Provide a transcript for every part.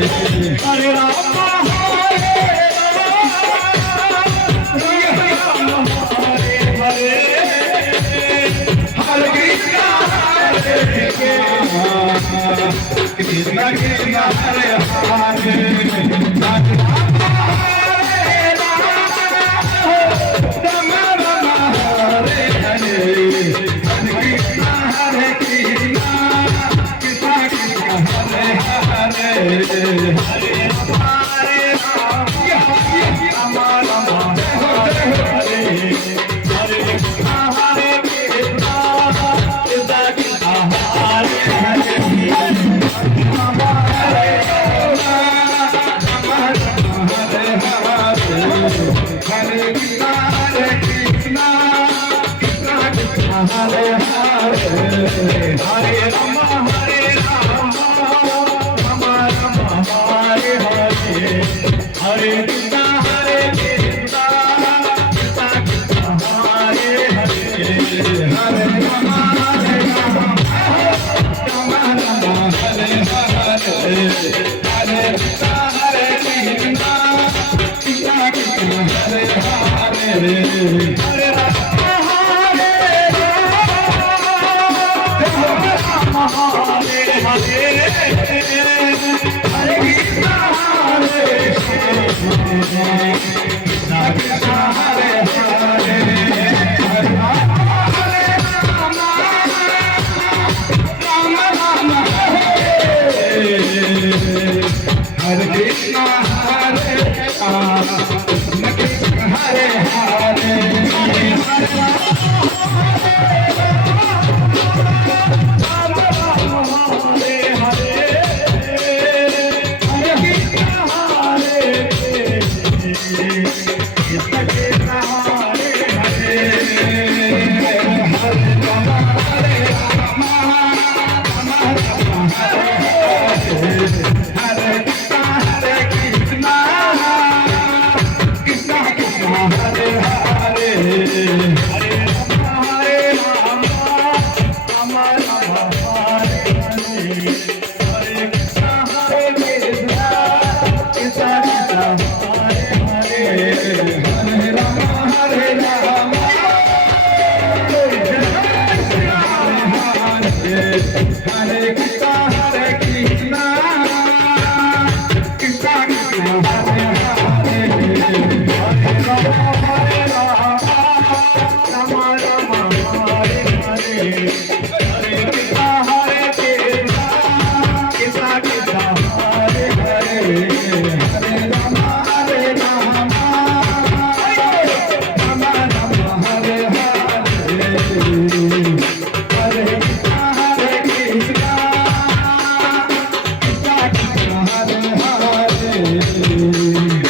Hare Rama Krishna Krishna Hare Hare Rama Rama Rama Hare Hare Hare Krishna Krishna Krishna Hare Hare Hare Rama Rama Rama Hare Hare Hare Krishna Krishna Krishna Hare Hare Hare Hare Hare Rama Hare Rama Rama Rama Hare Hare Hare Krishna Krishna Krishna Hare Hare Hare Rama Hare Rama Rama Rama Hare Hare Hare Krishna Krishna Krishna Krishna Hare Hare Hare Rama Hare Hare Hare Krishna Hare Krishna Krishna Krishna Hare Hare Hare Rama Hare Rama Rama Rama Hare Hare Krishna Hare Krishna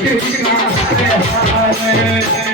Krishna Hare Hare Hare